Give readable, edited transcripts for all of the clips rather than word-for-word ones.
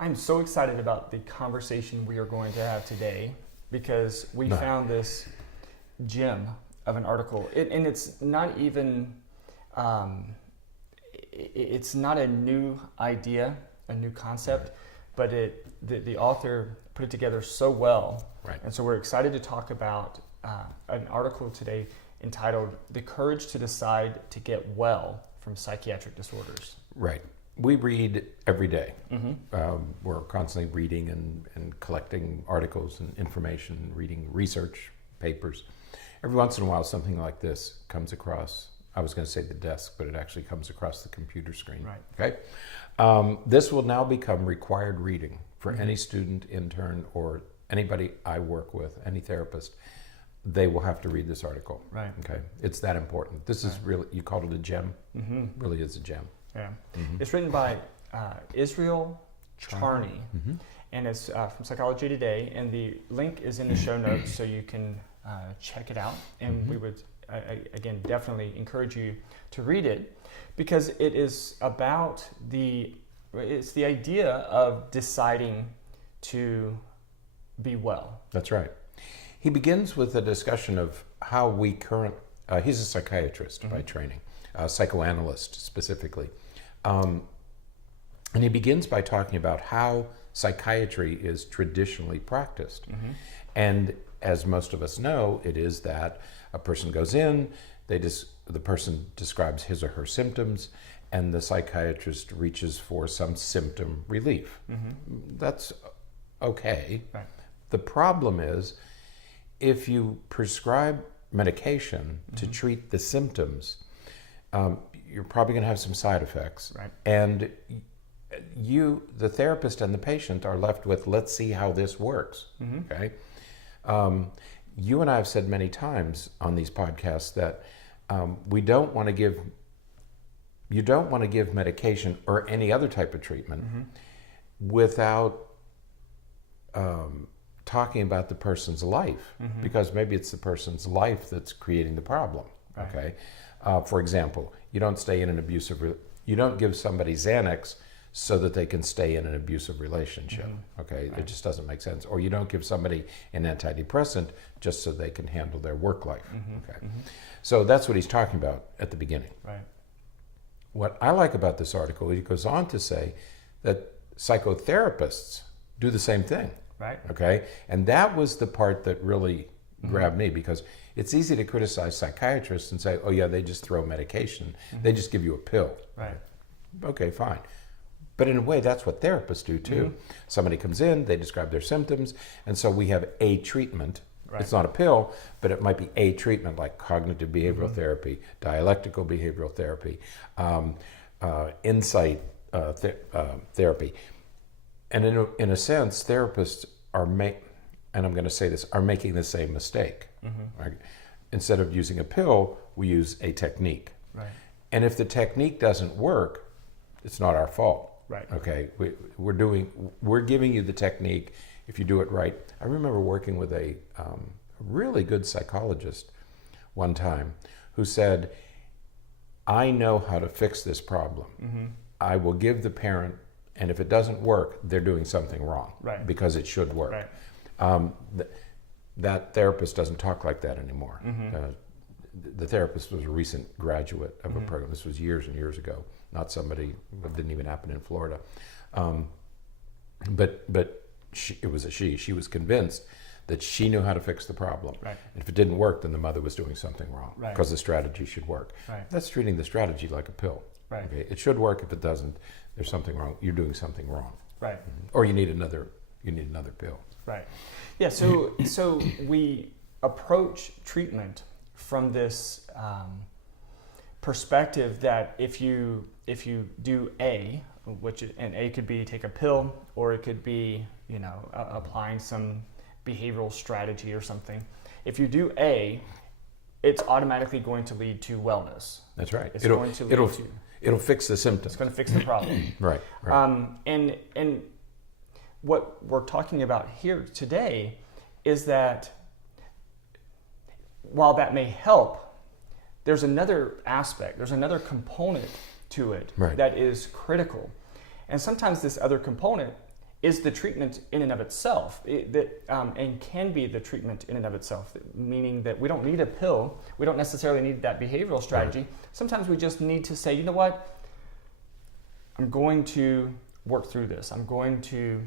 I'm so excited about the conversation we are going to have today because we found this gem of an article. And it's not even, it's not a new idea, a new concept, but the author put it together so well. Right. And so we're excited to talk about an article today entitled "The Courage to Decide to Get Well from Psychiatric Disorders." Right. We read every day. We're constantly reading and collecting articles and information, reading research papers. Every once in a while, something like this comes across, I was going to say the desk, but it actually comes across the computer screen. Right. Okay. This will now become required reading for any student, intern, or anybody I work with, any therapist. They will have to read this article. Right. Okay. It's that important. This is really, you called it a gem. Really is a gem. Yeah. It's written by Israel Charney, and it's from Psychology Today, and the link is in the show notes so you can check it out. And we would, again, definitely encourage you to read it because it is about it's the idea of deciding to be well. That's right. He begins with a discussion of how he's a psychiatrist by training, a psychoanalyst specifically. And he begins by talking about how psychiatry is traditionally practiced. And as most of us know, it is that a person goes in, the person describes his or her symptoms, and the psychiatrist reaches for some symptom relief. That's okay. Right. The problem is, if you prescribe medication to treat the symptoms, you're probably going to have some side effects. Right. And the therapist and the patient are left with, let's see how this works. Okay. You and I have said many times on these podcasts that you don't want to give medication or any other type of treatment without talking about the person's life, because maybe it's the person's life that's creating the problem. Right. Okay. For example, you don't you don't give somebody Xanax so that they can stay in an abusive relationship. Okay. Right. It just doesn't make sense. Or you don't give somebody an antidepressant just so they can handle their work life. Okay. So that's what he's talking about at the beginning. Right. What I like about this article, he goes on to say that psychotherapists do the same thing. Right. Okay. And that was the part that really grabbed me, because it's easy to criticize psychiatrists and say, oh yeah, they just throw medication. They just give you a pill. Right. Okay, fine. But in a way, that's what therapists do too. Somebody comes in, they describe their symptoms, and so we have a treatment. Right. It's not a pill, but it might be a treatment like cognitive behavioral therapy, dialectical behavioral therapy, insight therapy. And in a sense, therapists are making the same mistake. Right? Instead of using a pill, we use a technique. Right. And if the technique doesn't work, it's not our fault. Right. Okay. We're giving you the technique if you do it right. I remember working with a really good psychologist one time who said, I know how to fix this problem. I will give the parent, and if it doesn't work, they're doing something wrong. Right. Because it should work. Right. That therapist doesn't talk like that anymore. The therapist was a recent graduate of a program. This was years and years ago. Not somebody, it didn't even happen in Florida. But it was a she. She was convinced that she knew how to fix the problem. Right. And if it didn't work, then the mother was doing something wrong. Right. Because the strategy should work. Right. That's treating the strategy like a pill. Right. Okay. It should work. If it doesn't, there's something wrong. You're doing something wrong. Right. Or you need another pill. Right. Yeah. So we approach treatment from this perspective that if you do A, and A could be take a pill, or it could be applying some behavioral strategy or something. If you do A, it's automatically going to lead to wellness. That's right. It'll fix the symptoms. It's going to fix the problem. Right. And what we're talking about here today is that while that may help, there's another aspect, there's another component to it that is critical. And sometimes this other component is the treatment in and of itself, and can be the treatment in and of itself, meaning that we don't need a pill, we don't necessarily need that behavioral strategy. Right. Sometimes we just need to say, you know what, I'm going to work through this. I'm going to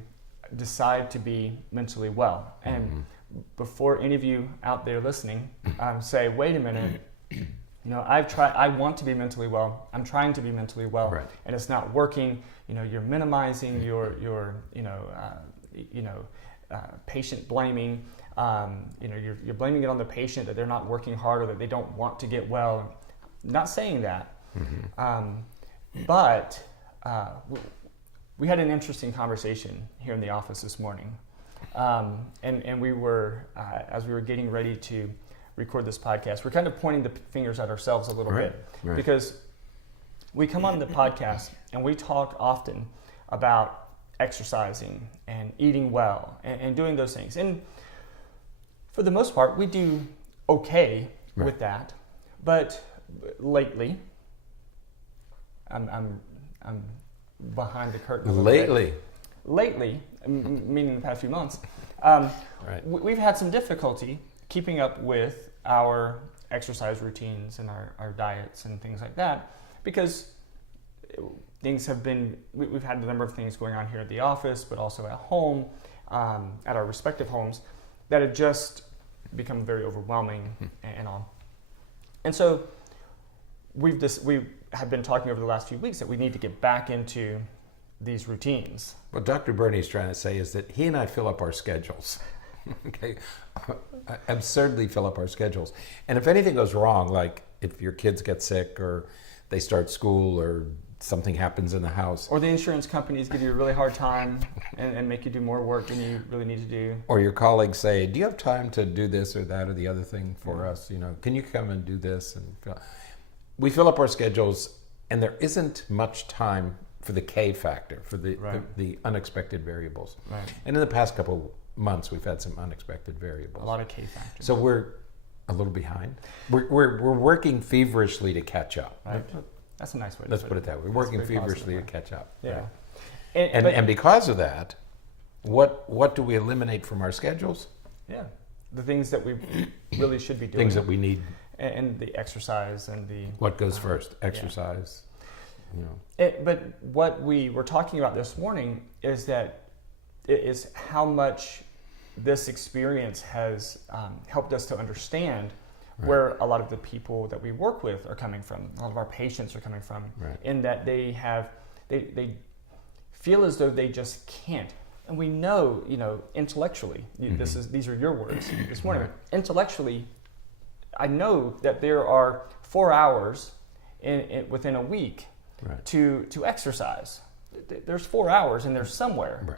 decide to be mentally well. And before any of you out there listening say, wait a minute, you know, I want to be mentally well. I'm trying to be mentally well, right, and it's not working. You know, you're minimizing your patient blaming. You know, you're blaming it on the patient that they're not working hard or that they don't want to get well. I'm not saying that, but we had an interesting conversation here in the office this morning, and we were as we were getting ready to record this podcast, we're kind of pointing the fingers at ourselves a little bit, because we come on the podcast and we talk often about exercising and eating well and doing those things, and for the most part we do okay with that. But lately, I'm behind the curtain. Lately, meaning the past few months, we've had some difficulty keeping up with our exercise routines and our diets and things like that, because things have been, we've had a number of things going on here at the office, but also at home, at our respective homes, that have just become very overwhelming and all. And so we have been talking over the last few weeks that we need to get back into these routines. What Dr. Berney's trying to say is that he and I fill up our schedules. Okay, absurdly fill up our schedules. And if anything goes wrong, like if your kids get sick or they start school or something happens in the house, or the insurance companies give you a really hard time and make you do more work than you really need to do, or your colleagues say, do you have time to do this or that or the other thing for us? You know, can you come and do this? And we fill up our schedules, and there isn't much time for the K factor, for the unexpected variables. Right. And in the past couple months, we've had some unexpected variables. A lot of K factors. So we're a little behind. We're working feverishly to catch up. Right. That's a nice way to Let's put it that way. We're working feverishly to catch up. Yeah. Right? And because of that, what do we eliminate from our schedules? Yeah. The things that we really should be doing. Things that we need. And the exercise and the... What goes first? Exercise. Yeah. You know. But what we were talking about this morning is how much this experience has helped us to understand where a lot of the people that we work with are coming from, a lot of our patients are coming from, in that they feel as though they just can't. And we know, you know, intellectually, these are your words this morning. Intellectually, I know that there are 4 hours within a week to exercise. There's 4 hours in there somewhere. Right.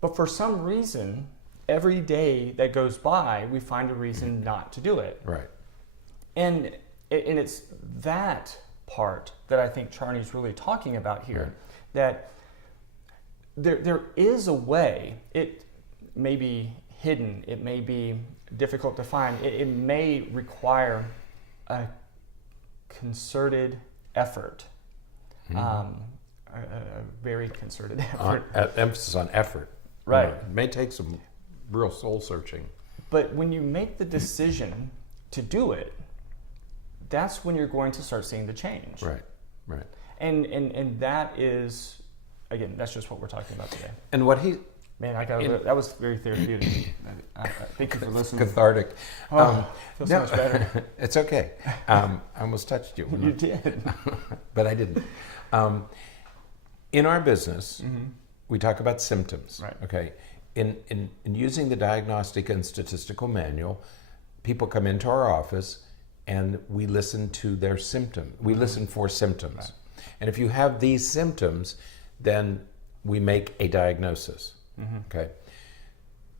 But for some reason, every day that goes by, we find a reason not to do it. Right. And it's that part that I think Charney's really talking about here, that there is a way. It may be hidden, it may be difficult to find, it may require a concerted effort, a very concerted effort. Emphasis on effort. Right. It may take some real soul searching. But when you make the decision to do it, that's when you're going to start seeing the change. Right. And that is, again, that's just what we're talking about today. And what he... Man, that was very therapeutic. Thank you for listening. Cathartic. Feels so much better. It's okay. I almost touched you. You did. But I didn't. In our business, we talk about symptoms. Right. Okay. In using the Diagnostic and Statistical Manual, people come into our office and we listen to their symptom. We listen for symptoms. Right. And if you have these symptoms, then we make a diagnosis. Okay.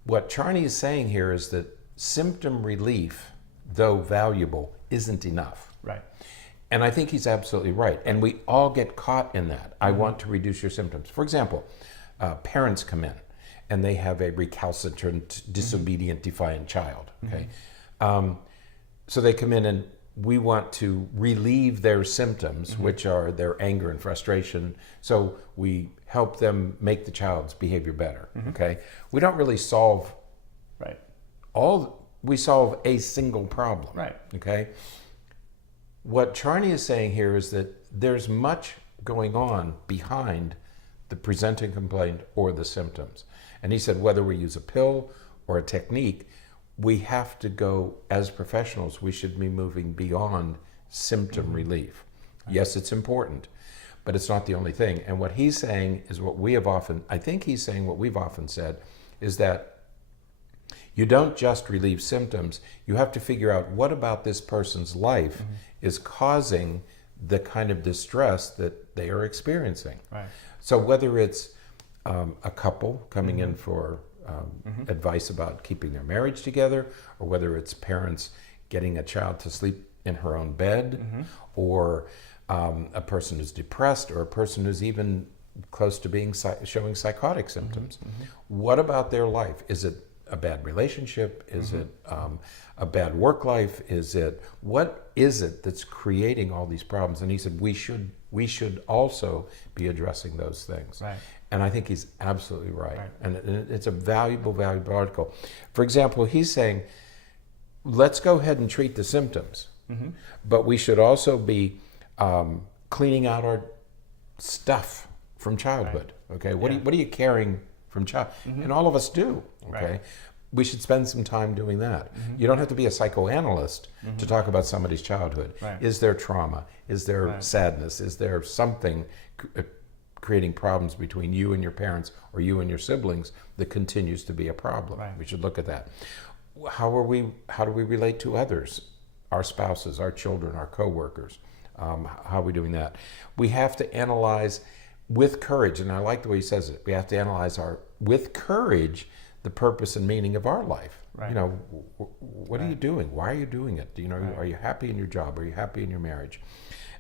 What Charney is saying here is that symptom relief, though valuable, isn't enough. Right. And I think he's absolutely right. And we all get caught in that. I want to reduce your symptoms. For example, parents come in and they have a recalcitrant, disobedient, defiant child. Okay. So they come in we want to relieve their symptoms, which are their anger and frustration. So we help them make the child's behavior better. Okay, we don't really solve we solve a single problem. Right. Okay. What Charney is saying here is that there's much going on behind the presenting complaint or the symptoms. And he said whether we use a pill or a technique, we have to go, as professionals, we should be moving beyond symptom relief. Yes, it's important, but it's not the only thing. And what he's saying is what we have often, I think he's saying what we've often said, is that you don't just relieve symptoms, you have to figure out what about this person's life is causing the kind of distress that they are experiencing. Right. So whether it's a couple coming in for advice about keeping their marriage together, or whether it's parents getting a child to sleep in her own bed, or a person who's depressed, or a person who's even close to being showing psychotic symptoms. What about their life? Is it a bad relationship? Is it a bad work life? What is it that's creating all these problems? And he said we should also be addressing those things. Right. And I think he's absolutely right. And it's a valuable article. For example, he's saying, let's go ahead and treat the symptoms, but we should also be cleaning out our stuff from childhood. Okay, what are you carrying from child? And all of us do. Okay, we should spend some time doing that. You don't have to be a psychoanalyst to talk about somebody's childhood. Is there trauma? Is there sadness? Is there something creating problems between you and your parents or you and your siblings that continues to be a problem? We should look at that. How do we relate to others? Our spouses, our children, our coworkers. How are we doing that? We have to analyze with courage, and I like the way he says it. We have to analyze with courage the purpose and meaning of our life. You know, what are you doing? Why are you doing it? You know, are you happy in your job? Are you happy in your marriage?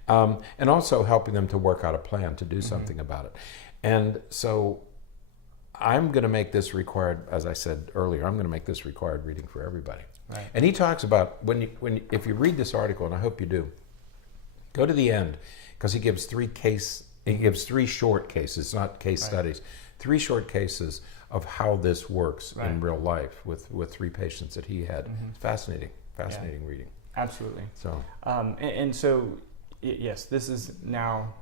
And also helping them to work out a plan to do something about it. And so I'm going to make this required, as I said earlier, I'm going to make this required reading for everybody. And he talks about, if you read this article, and I hope you do, go to the end, because he gives three short cases, not case studies, 3 short cases of how this works in real life with 3 patients that he had. It's fascinating reading. Absolutely. So, and so, yes, this is now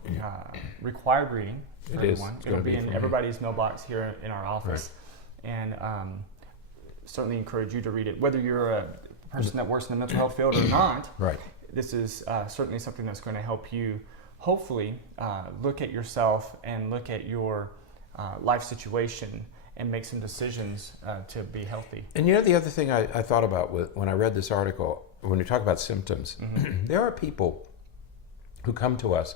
required reading for everyone. It'll be in everybody's mailbox here in our office. And certainly encourage you to read it, whether you're a person that works in the mental health field or not. This is certainly something that's going to help you hopefully look at yourself and look at your life situation and make some decisions to be healthy. And you know, the other thing I thought about when I read this article, when we talk about symptoms, there are people who come to us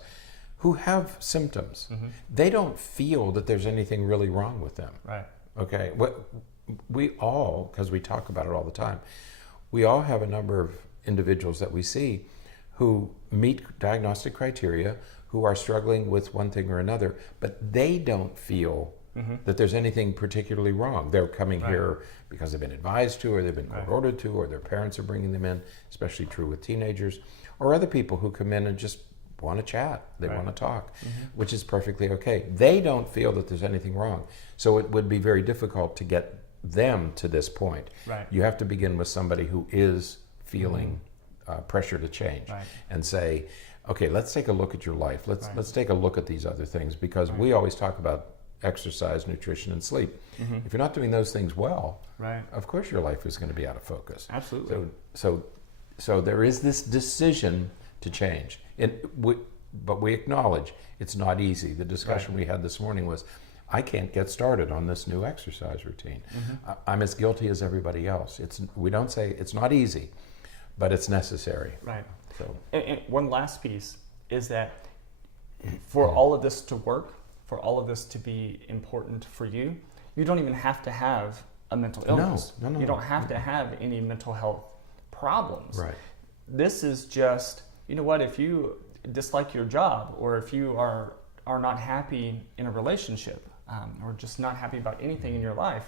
who have symptoms. They don't feel that there's anything really wrong with them. Okay, we all, because we talk about it all the time, we all have a number of individuals that we see who meet diagnostic criteria, who are struggling with one thing or another, but they don't feel that there's anything particularly wrong. They're coming here because they've been advised to, or they've been court-ordered to, or their parents are bringing them in, especially true with teenagers, or other people who come in and just want to chat, they want to talk, which is perfectly okay. They don't feel that there's anything wrong. So it would be very difficult to get them to this point. You have to begin with somebody who is feeling pressure to change and say, okay, let's take a look at your life. Let's take a look at these other things, because we always talk about exercise, nutrition, and sleep. If you're not doing those things well, of course your life is going to be out of focus. Absolutely. So there is this decision to change. But we acknowledge it's not easy. The discussion we had this morning was, I can't get started on this new exercise routine. I'm as guilty as everybody else. We don't say it's not easy, but it's necessary. So, and one last piece is that for all of this to work, for all of this to be important for you, you don't even have to have a mental illness. No. You don't have to have any mental health problems. This is just, you know what, if you dislike your job, or if you are not happy in a relationship, or just not happy about anything in your life,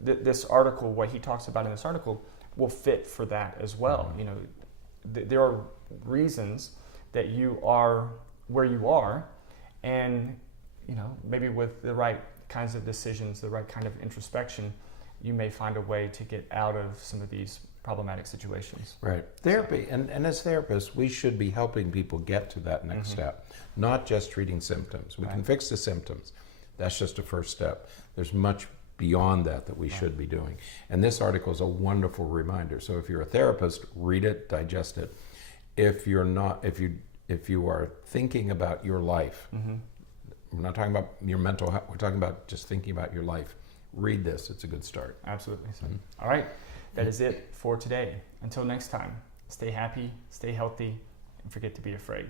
this article, what he talks about in this article, will fit for that as well. You know, there are reasons that you are where you are, and maybe with the right kinds of decisions, the right kind of introspection, you may find a way to get out of some of these problematic situations. Right. Therapy, and as therapists, we should be helping people get to that next step, not just treating symptoms. We can fix the symptoms. That's just a first step. There's much beyond that we should be doing. And this article is a wonderful reminder. So if you're a therapist, read it, digest it. If you're not, if you are thinking about your life, we're not talking about your mental health, we're talking about just thinking about your life. Read this, it's a good start. Absolutely. All right, that is it for today. Until next time, stay happy, stay healthy, and forget to be afraid.